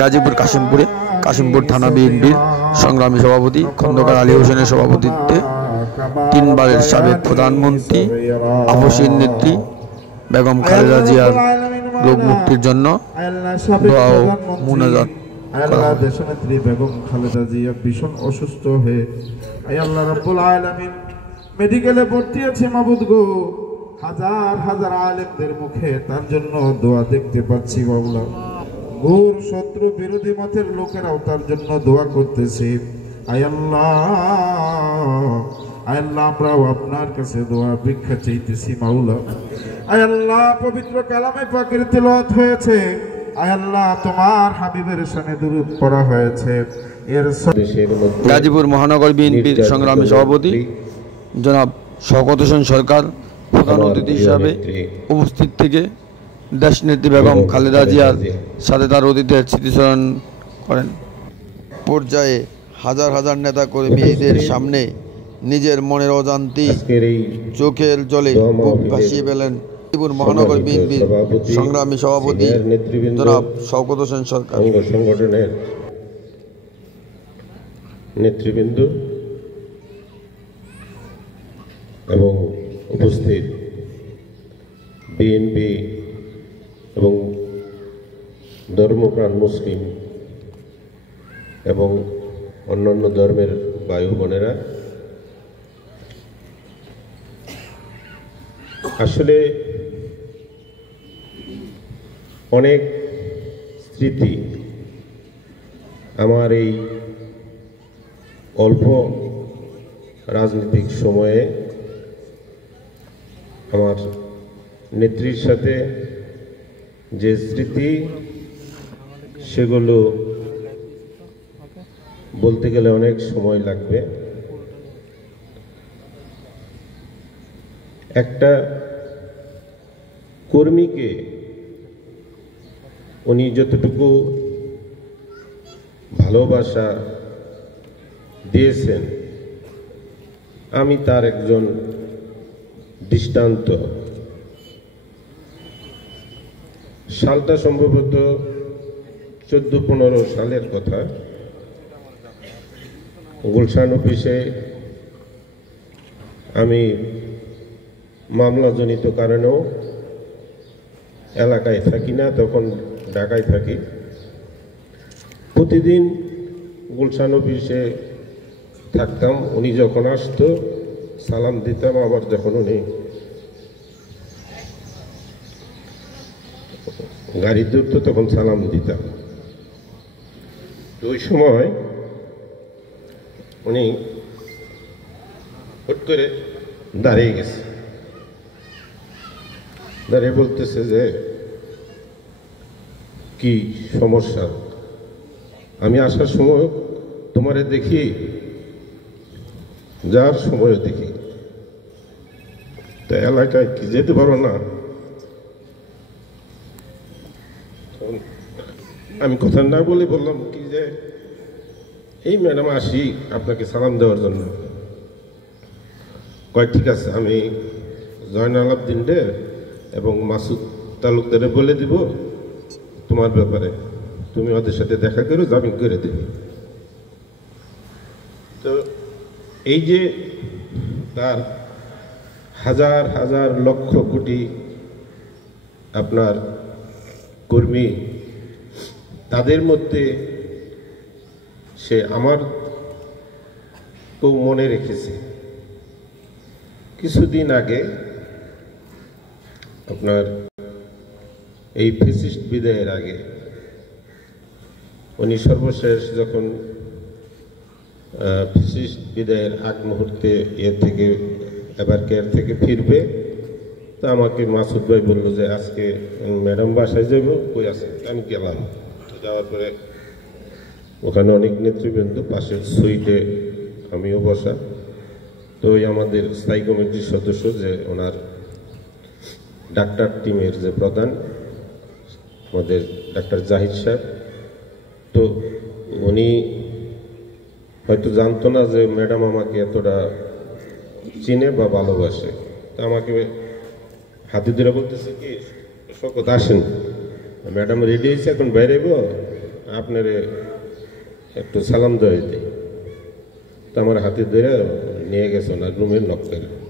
গাজীপুর কাশিমপুর থানা বিএনপির সংগ্রামী সভাপতি খন্দকার আলী হোসেনের সভাপতিত্বে 3 বারের সাবেক প্রধানমন্ত্রী আপসীর নেত্রী বেগম খালেদা জিয়ার রোগ মুক্তির জন্য দোয়া ও মুনাজাত দেশনেত্রী বেগম খালেদা জিয়া ভীষণ অসুস্থ হয়ে আল্লাহ রাব্বুল আলামিন মেডিকেলে ভর্তি আছে। মাবুদ গো, হাজার হাজার আলেমদের মুখে তার জন্য দোয়া দেখতে পাচ্ছি। বাবুলা ঘোর শত্রু বিরোধী মতের লোকেরাও তার জন্য দোয়া করতেছে। আল্লাহ আমরাও আপনার কাছে দোয়া ভিক্ষা চাইতেছি। মাওলা আল্লাহ পবিত্র কালামে পাকের তিলাওয়াত হয়েছে। আল্লাহ তোমার হাবিবের শানে দুরূদ পড়া হয়েছে। এর গাজীপুর মহানগর বিএনপির সংগ্রামী সভাপতি জনাব শওকত হোসেন সরকার প্রধান অতিথি হিসাবে উপস্থিত থেকে দেশনেত্রী বেগম খালেদা জিয়ার সাথে তার অতীতের স্মৃতিচারণ করেন। পর্যায়ে হাজার হাজার নেতা কর্মী এদের সামনে নিজের মনের অজান্তি চোখের জলে বুক ভাসিয়ে ফেলেন গাজীপুর মহানগর বিএনপির সংগ্রামী সভাপতি জনাব শওকত হোসেন সরকার। সংগঠনের নেতৃবৃন্দ এবং উপস্থিত বিএনপি এবং ধর্মপ্রাণ মুসলিম এবং অন্যান্য ধর্মের ভাই বোনেরা, আসলে অনেক স্মৃতি আমার এই অল্প রাজনৈতিক সময়ে আমার নেত্রীর সাথে যে স্মৃতি, সেগুলো বলতে গেলে অনেক সময় লাগবে। একটা কর্মীকে উনি যতটুকু ভালোবাসা দিয়েছেন, আমি তার একজন দৃষ্টান্ত। সালটা সম্ভবত 14-15 সালের কথা। গুলশান অফিসে আমি মামলাজনিত কারণেও এলাকায় থাকি না, তখন ঢাকায় থাকি। প্রতিদিন গুলশান অফিসে থাকতাম। উনি যখন আসতো সালাম দিতাম, আবার যখন উনি গাড়ি ধরতো তখন সালাম দিতাম। ওই সময় উনি হুট করে দাঁড়িয়ে গেছে, দাঁড়িয়ে বলতেছে যে কি সমস্যা? আমি আসার সময় তোমারে দেখি, যার সময় দেখি, তা এলাকায় কি যেতে পারো না? আমি কথা না বলে বললাম কি যে এই ম্যাডাম আসি আপনাকে সালাম দেওয়ার জন্য। কয় ঠিক আছে, আমি জয়নাল আবদিন রে এবং মাসুদ তালুকদারে বলে দিব তোমার ব্যাপারে, তুমি ওদের সাথে দেখা করো, জামিন করে দেবে। তো এই যে তার হাজার হাজার লক্ষ কোটি আপনার কর্মী, তাদের মধ্যে সে আমার তো মনে রেখেছে। কিছুদিন আগে আপনার এই ফ্যাসিস্ট বিদায়ের আগে উনি সর্বশেষ যখন ফ্যাসিস্ট বিদায়ের আগ মুহূর্তে থেকে এবার কেয়ার থেকে ফিরবে, তা আমাকে মাসুদ ভাই বললো যে আজকে ম্যাডাম বাসায় যাব, কই আছে? আমি গেলাম। যাওয়ার পরে ওখানে অনেক নেতৃবৃন্দ, পাশের সুইটে আমিও বসা। তো ওই আমাদের স্থায়ী কমিটির সদস্য যে ওনার ডাক্তার টিমের যে প্রধান আমাদের ডাক্তার জাহিদ সাহেব, তো উনি হয়তো জানতো না যে ম্যাডাম আমাকে এতটা চিনে বা ভালোবাসে। তো আমাকে হাতে ধরে বলতেছে কি, শওকত আসেন, ম্যাডাম রেডি হয়েছে, এখন বাইরে আপনারে একটু সালাম দেওয়া দিই। তো আমার হাতে ধরে নিয়ে গেছে না রুমের নক করে।